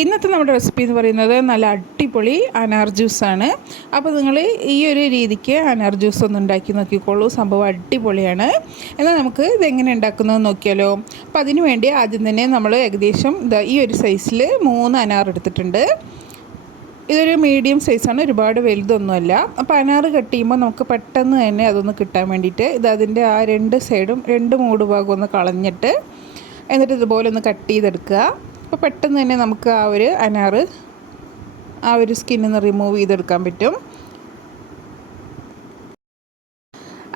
ഇന്നത്തെ നമ്മുടെ റെസിപ്പി എന്ന് പറയുന്നത് നല്ല അടിപൊളി അനാർ ജ്യൂസാണ് അപ്പോൾ നിങ്ങൾ ഈ ഒരു രീതിക്ക് അനാർ ജ്യൂസ് ഒന്ന് ഉണ്ടാക്കി നോക്കിക്കോളൂ. സംഭവം അടിപൊളിയാണ്. എന്നാൽ നമുക്ക് ഇതെങ്ങനെ ഉണ്ടാക്കുന്നത് നോക്കിയാലോ. അപ്പോൾ അതിന് വേണ്ടി ആദ്യം തന്നെ നമ്മൾ ഏകദേശം ഈ ഒരു സൈസിൽ മൂന്ന് അനാർ എടുത്തിട്ടുണ്ട്. ഇതൊരു മീഡിയം സൈസാണ് ഒരുപാട് വലുതൊന്നുമല്ല. അപ്പോൾ അനാർ കട്ട് ചെയ്യുമ്പോൾ നമുക്ക് പെട്ടെന്ന് തന്നെ അതൊന്ന് കിട്ടാൻ വേണ്ടിയിട്ട് ഇത് അതിന്റെ ആ രണ്ട് സൈഡും രണ്ട് മൂട് ഭാഗം ഒന്ന് കളഞ്ഞിട്ട് എന്നിട്ട് ഇതുപോലെ ഒന്ന് കട്ട് ചെയ്തെടുക്കുക. അപ്പോൾ പെട്ടെന്ന് തന്നെ നമുക്ക് ആ ഒരു അനാറ് ആ ഒരു സ്കിന്നിൽ നിന്ന് റിമൂവ് ചെയ്തെടുക്കാൻ പറ്റും.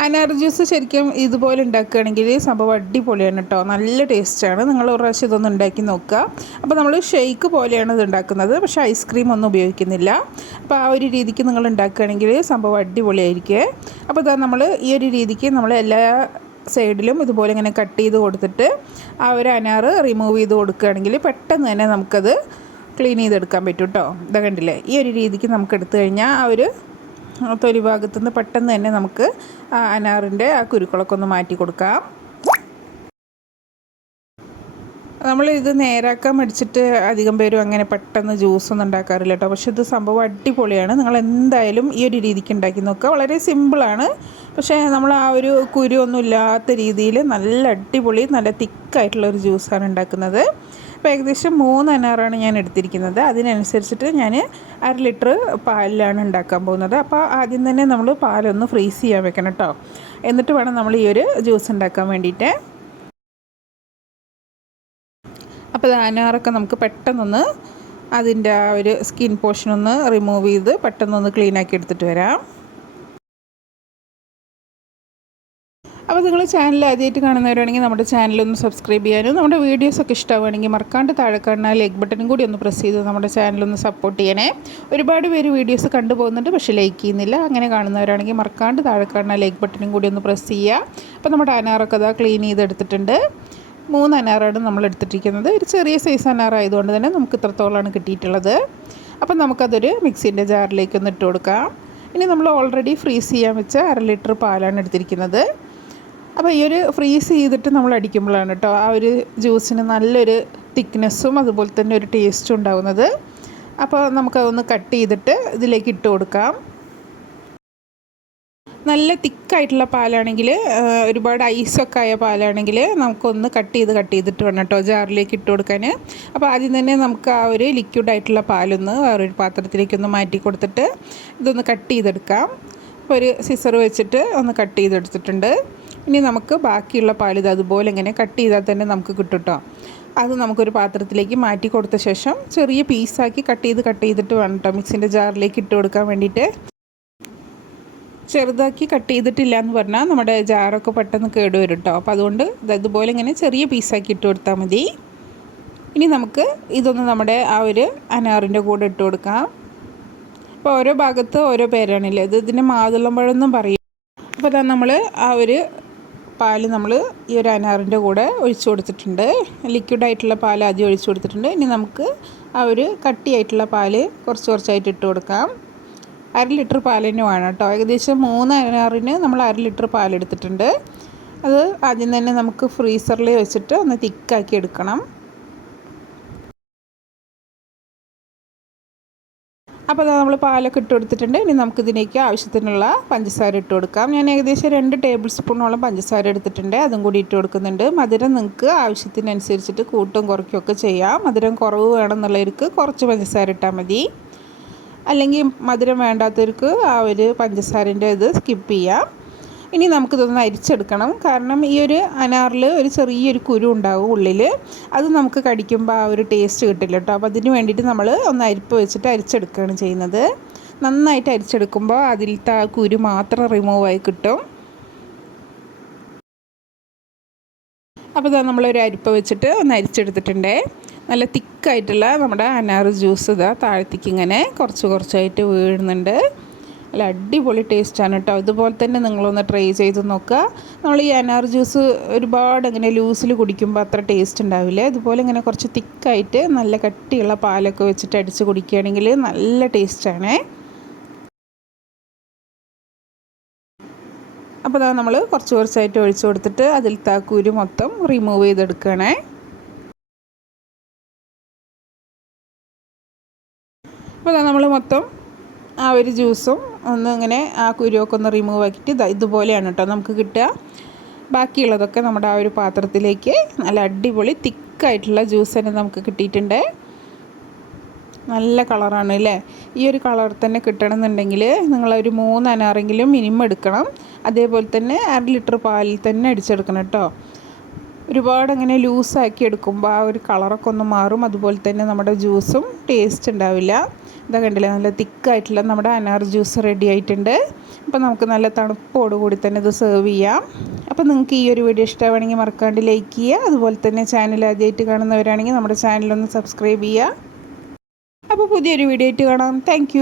അനാർ ജ്യൂസ് ശരിക്കും ഇതുപോലെ ഉണ്ടാക്കുകയാണെങ്കിൽ സംഭവം അടിപൊളിയാണ് കേട്ടോ. നല്ല ടേസ്റ്റാണ് നിങ്ങൾ ഒരു പ്രാവശ്യം ഇതൊന്ന് ഉണ്ടാക്കി നോക്കുക. അപ്പോൾ നമ്മൾ ഷെയ്ക്ക് പോലെയാണ് ഇത് ഉണ്ടാക്കുന്നത്. പക്ഷേ ഐസ്ക്രീം ഒന്നും ഉപയോഗിക്കുന്നില്ല. അപ്പോൾ ആ ഒരു രീതിക്ക് നിങ്ങൾ ഉണ്ടാക്കുകയാണെങ്കിൽ സംഭവം അടിപൊളിയായിരിക്കും. അപ്പോൾ ഇതാ നമ്മൾ ഈ ഒരു രീതിക്ക് നമ്മൾ എല്ലാ സൈഡിലും ഇതുപോലെ ഇങ്ങനെ കട്ട് ചെയ്ത് കൊടുത്തിട്ട് ആ ഒരു അനാറ് റിമൂവ് ചെയ്ത് കൊടുക്കുകയാണെങ്കിൽ പെട്ടെന്ന് തന്നെ നമുക്കത് ക്ലീൻ ചെയ്തെടുക്കാൻ പറ്റും കേട്ടോ ഇതാ കണ്ടില്ലേ? ഈ ഒരു രീതിക്ക് നമുക്ക് എടുത്തു കഴിഞ്ഞാൽ ആ ഒരു തൊലി ഭാഗത്തുനിന്ന് പെട്ടെന്ന് തന്നെ നമുക്ക് ആ അനാറിന്റെ ആ കുരുക്കളൊക്കെ ഒന്ന് മാറ്റി കൊടുക്കാം. നമ്മൾ ഇത് നേരാക്കാൻ മടിച്ചിട്ട് അധികം പേരും അങ്ങനെ പെട്ടെന്ന് ജ്യൂസൊന്നും ഉണ്ടാക്കാറില്ല കേട്ടോ. പക്ഷേ ഇത് സംഭവം അടിപൊളിയാണ്. നിങ്ങൾ എന്തായാലും ഈ ഒരു രീതിക്ക് ഉണ്ടാക്കി നോക്കുക. വളരെ സിമ്പിളാണ്. പക്ഷേ നമ്മൾ ആ ഒരു കുരു ഒന്നും ഇല്ലാത്ത രീതിയിൽ നല്ല അടിപൊളി നല്ല തിക്കായിട്ടുള്ള ഒരു ജ്യൂസാണ് ഉണ്ടാക്കുന്നത്. അപ്പോൾ ഏകദേശം മൂന്ന് അനാറാണ് ഞാൻ എടുത്തിരിക്കുന്നത്. അതിനനുസരിച്ചിട്ട് ഞാൻ അര ലിറ്റർ പാലിലാണ് ഉണ്ടാക്കാൻ പോകുന്നത്. അപ്പോൾ ആദ്യം തന്നെ നമ്മൾ പാലൊന്ന് ഫ്രീസ് ചെയ്യാൻ വെക്കണം കേട്ടോ. എന്നിട്ട് വേണം നമ്മൾ ഈ ഒരു ജ്യൂസ് ഉണ്ടാക്കാൻ വേണ്ടിയിട്ട്. അപ്പോൾ അനാറൊക്കെ നമുക്ക് പെട്ടെന്നൊന്ന് അതിന്റെ ആ ഒരു സ്കിൻ പോർഷൻ ഒന്ന് റിമൂവ് ചെയ്ത് പെട്ടെന്നൊന്ന് ക്ലീനാക്കി എടുത്തിട്ട് വരാം. അപ്പോൾ നിങ്ങൾ ചാനൽ ആദ്യമായിട്ട് കാണുന്നവരാണെങ്കിൽ നമ്മുടെ ചാനലൊന്ന് സബ്സ്ക്രൈബ് ചെയ്യാനും നമ്മുടെ വീഡിയോസൊക്കെ ഇഷ്ടമാണെങ്കിൽ മറക്കാണ്ട് താഴെ കാണുന്ന ലൈക്ക് ബട്ടണും കൂടി ഒന്ന് പ്രസ് ചെയ്ത് നമ്മുടെ ചാനലൊന്ന് സപ്പോർട്ട് ചെയ്യണേ. ഒരുപാട് പേര് വീഡിയോസ് കണ്ടു പോകുന്നുണ്ട് പക്ഷേ ലൈക്ക് ചെയ്യുന്നില്ല. അങ്ങനെ കാണുന്നവരാണെങ്കിൽ മറക്കാണ്ട് താഴെ കാണുന്ന ലൈക്ക് ബട്ടണും കൂടി ഒന്ന് പ്രസ് ചെയ്യുക. അപ്പോൾ നമ്മുടെ അനാറൊക്കെ അതാ ക്ലീൻ ചെയ്തെടുത്തിട്ടുണ്ട്. മൂന്ന് അനാറാണ് നമ്മൾ എടുത്തിട്ടിരിക്കുന്നത്. ഒരു ചെറിയ സൈസ് അനാറായതുകൊണ്ട് തന്നെ നമുക്ക് ഇത്രത്തോളമാണ് കിട്ടിയിട്ടുള്ളത്. അപ്പം നമുക്കതൊരു മിക്സിന്റെ ജാറിലേക്ക് ഒന്ന് ഇട്ട് കൊടുക്കാം. ഇനി നമ്മൾ ഓൾറെഡി ഫ്രീസ് ചെയ്യാൻ വെച്ച അര ലിറ്റർ പാലാണ് എടുത്തിരിക്കുന്നത്. അപ്പോൾ ഈ ഒരു ഫ്രീസ് ചെയ്തിട്ട് നമ്മൾ അടിക്കുമ്പോഴാണ് കേട്ടോ ആ ഒരു ജ്യൂസിന് നല്ലൊരു തിക്നെസ്സും അതുപോലെ തന്നെ ഒരു ടേസ്റ്റും ഉണ്ടാകുന്നത് അപ്പോൾ നമുക്കതൊന്ന് കട്ട് ചെയ്തിട്ട് ഇതിലേക്ക് ഇട്ട് കൊടുക്കാം. നല്ല തിക്കായിട്ടുള്ള പാലാണെങ്കിൽ ഒരുപാട് ഐസൊക്കെ ആയ പാലാണെങ്കിൽ നമുക്കൊന്ന് കട്ട് ചെയ്ത് കട്ട് ചെയ്തിട്ട് വേണം കേട്ടോ ജാറിലേക്ക് ഇട്ട് കൊടുക്കാൻ. അപ്പോൾ ആദ്യം തന്നെ നമുക്ക് ആ ഒരു ലിക്വിഡ് ആയിട്ടുള്ള പാലൊന്ന് വേറൊരു പാത്രത്തിലേക്കൊന്ന് മാറ്റി കൊടുത്തിട്ട് ഇതൊന്ന് കട്ട് ചെയ്തെടുക്കാം. ഒരു സിസർ വെച്ചിട്ട് ഒന്ന് കട്ട് ചെയ്തെടുത്തിട്ടുണ്ട്. ഇനി നമുക്ക് ബാക്കിയുള്ള പാൽ ഇത് അതുപോലെ ഇങ്ങനെ കട്ട് ചെയ്താൽ തന്നെ നമുക്ക് കിട്ടുട്ടോ കേട്ടോ. അത് നമുക്കൊരു പാത്രത്തിലേക്ക് മാറ്റി കൊടുത്ത ശേഷം ചെറിയ പീസാക്കി കട്ട് ചെയ്ത് കട്ട് ചെയ്തിട്ട് വേണം കേട്ടോ മിക്സിന്റെ ജാറിലേക്ക് ഇട്ട് കൊടുക്കാൻ വേണ്ടിയിട്ട്. ചെറുതാക്കി കട്ട് ചെയ്തിട്ടില്ല എന്ന് പറഞ്ഞാൽ നമ്മുടെ ജാറൊക്കെ പെട്ടെന്ന് കേടുവരും കേട്ടോ അപ്പോൾ അതുകൊണ്ട് ഇതുപോലെ ഇങ്ങനെ ചെറിയ പീസാക്കി ഇട്ട് കൊടുത്താൽ മതി. ഇനി നമുക്ക് ഇതൊന്ന് നമ്മുടെ ആ ഒരു അനാറിന്റെ കൂടെ ഇട്ട് കൊടുക്കാം. അപ്പോൾ ഓരോ ഭാഗത്ത് ഓരോ പേരാണല്ലേ? ഇത് ഇതിന്റെ മാതുളമ്പഴെന്നും പറയും. അപ്പോൾ അതാ നമ്മൾ ആ ഒരു പാൽ നമ്മൾ ഈ ഒരു അനാറിന്റെ കൂടെ ഒഴിച്ചു കൊടുത്തിട്ടുണ്ട്. ലിക്വിഡായിട്ടുള്ള പാൽ ആദ്യം ഒഴിച്ചു കൊടുത്തിട്ടുണ്ട്. ഇനി നമുക്ക് ആ ഒരു കട്ടിയായിട്ടുള്ള പാൽ കുറച്ച് കുറച്ചായിട്ട് ഇട്ട് കൊടുക്കാം. അര ലിറ്റർ വേണം കേട്ടോ. ഏകദേശം മൂന്ന് അനാറിന് നമ്മൾ അര ലിറ്റർ പാലെടുത്തിട്ടുണ്ട് അത് ആദ്യം തന്നെ നമുക്ക് ഫ്രീസറിൽ വെച്ചിട്ട് ഒന്ന് തിക്കാക്കി എടുക്കണം. അപ്പോൾ നമ്മൾ പാലൊക്കെ ഇട്ട് കൊടുത്തിട്ടുണ്ട്. ഇനി നമുക്കിതിലേക്ക് ആവശ്യത്തിനുള്ള പഞ്ചസാര ഇട്ട് കൊടുക്കാം. ഞാൻ ഏകദേശം രണ്ട് ടേബിൾ സ്പൂണോളം പഞ്ചസാര എടുത്തിട്ടുണ്ട്. അതും കൂടി ഇട്ട് കൊടുക്കുന്നുണ്ട്. മധുരം നിങ്ങൾക്ക് ആവശ്യത്തിനനുസരിച്ചിട്ട് കൂട്ടും കുറയ്ക്കുകയൊക്കെ ചെയ്യാം. മധുരം കുറവ് വേണമെന്നുള്ളവർക്ക് കുറച്ച് പഞ്ചസാര ഇട്ടാൽ മതി. അല്ലെങ്കിൽ മധുരം വേണ്ടാത്തവർക്ക് ആ ഒരു പഞ്ചസാരന്റെ ഇത് സ്കിപ്പ് ചെയ്യാം. ഇനി നമുക്കിതൊന്ന് അരിച്ചെടുക്കണം. കാരണം ഈ ഒരു അനാറിൽ ഒരു ചെറിയൊരു കുരു ഉണ്ടാവും ഉള്ളിൽ അത് നമുക്ക് കടിക്കുമ്പോൾ ആ ഒരു ടേസ്റ്റ് കിട്ടില്ല കേട്ടോ അപ്പോൾ അതിന് വേണ്ടിയിട്ട് നമ്മൾ ഒന്ന് അരിപ്പ് വെച്ചിട്ട് അരിച്ചെടുക്കുകയാണ് ചെയ്യുന്നത്. നന്നായിട്ട് അരിച്ചെടുക്കുമ്പോൾ അതിലത്തെ ആ കുരു മാത്രം റിമൂവ് ആയി കിട്ടും. അപ്പോൾ ഇതാ നമ്മളൊരു അരിപ്പ് വെച്ചിട്ട് ഒന്ന് അരിച്ചെടുത്തിട്ടുണ്ടേ. നല്ല തിക്കായിട്ടുള്ള നമ്മുടെ അനാറ് ജ്യൂസ് ഇതാ താഴത്തേക്ക് ഇങ്ങനെ കുറച്ച് കുറച്ചായിട്ട് വീഴുന്നുണ്ട്. നല്ല അടിപൊളി ടേസ്റ്റാണ് കേട്ടോ. ഇതുപോലെ തന്നെ നിങ്ങളൊന്ന് ട്രൈ ചെയ്ത് നോക്കുക. നമ്മൾ ഈ അനാർ ജ്യൂസ് ഒരുപാട് ഇങ്ങനെ ലൂസിൽ കുടിക്കുമ്പോൾ അത്ര ടേസ്റ്റ് ഉണ്ടാവില്ല. ഇതുപോലെ ഇങ്ങനെ കുറച്ച് തിക്കായിട്ട് നല്ല കട്ടിയുള്ള പാലൊക്കെ വെച്ചിട്ട് അടിച്ച് കുടിക്കുകയാണെങ്കിൽ നല്ല ടേസ്റ്റാണേ. അപ്പോൾ നമ്മൾ കുറച്ച് കുറച്ചായിട്ട് ഒഴിച്ചു കൊടുത്തിട്ട് അതിൽ താക്കൂര് മൊത്തം റിമൂവ് ചെയ്തെടുക്കണേ അപ്പോൾ നമ്മൾ മൊത്തം ആ ഒരു ജ്യൂസും ഒന്ന് ഇങ്ങനെ ആ കുരുവൊക്കെ ഒന്ന് റിമൂവ് ആക്കിയിട്ട് ഇതാ ഇതുപോലെയാണ് കേട്ടോ നമുക്ക് കിട്ടുക. ബാക്കിയുള്ളതൊക്കെ നമ്മുടെ ആ ഒരു പാത്രത്തിലേക്ക് നല്ല അടിപൊളി തിക്കായിട്ടുള്ള ജ്യൂസ് തന്നെ നമുക്ക് കിട്ടിയിട്ടുണ്ട്. നല്ല കളറാണ് അല്ലേ? ഈ ഒരു കളർ തന്നെ കിട്ടണമെന്നുണ്ടെങ്കിൽ നിങ്ങളൊരു മൂന്ന് അനാറെങ്കിലും മിനിമം എടുക്കണം. അതേപോലെ തന്നെ അര ലിറ്റർ പാലിൽ തന്നെ അടിച്ചെടുക്കണം കേട്ടോ. ഒരുപാട് അങ്ങനെ ലൂസാക്കി എടുക്കുമ്പോൾ ആ ഒരു കളറൊക്കെ ഒന്ന് മാറും. അതുപോലെ തന്നെ നമ്മുടെ ജ്യൂസും ടേസ്റ്റ് ഉണ്ടാവില്ല. ഇതാ കണ്ടില്ലേ നല്ല തിക്കായിട്ടുള്ള നമ്മുടെ അനാർ ജ്യൂസ് റെഡി ആയിട്ടുണ്ട്. അപ്പോൾ നമുക്ക് നല്ല തണുപ്പോട് കൂടി തന്നെ ഇത് സെർവ് ചെയ്യാം. അപ്പോൾ നിങ്ങൾക്ക് ഈ ഒരു വീഡിയോ ഇഷ്ടമാണെങ്കിൽ മറക്കാണ്ട് ലൈക്ക് ചെയ്യുക. അതുപോലെ തന്നെ ചാനൽ ആദ്യമായിട്ട് കാണുന്നവരാണെങ്കിൽ നമ്മുടെ ചാനലൊന്ന് സബ്സ്ക്രൈബ് ചെയ്യുക. അപ്പോൾ പുതിയൊരു വീഡിയോ ആയിട്ട് കാണാം. താങ്ക്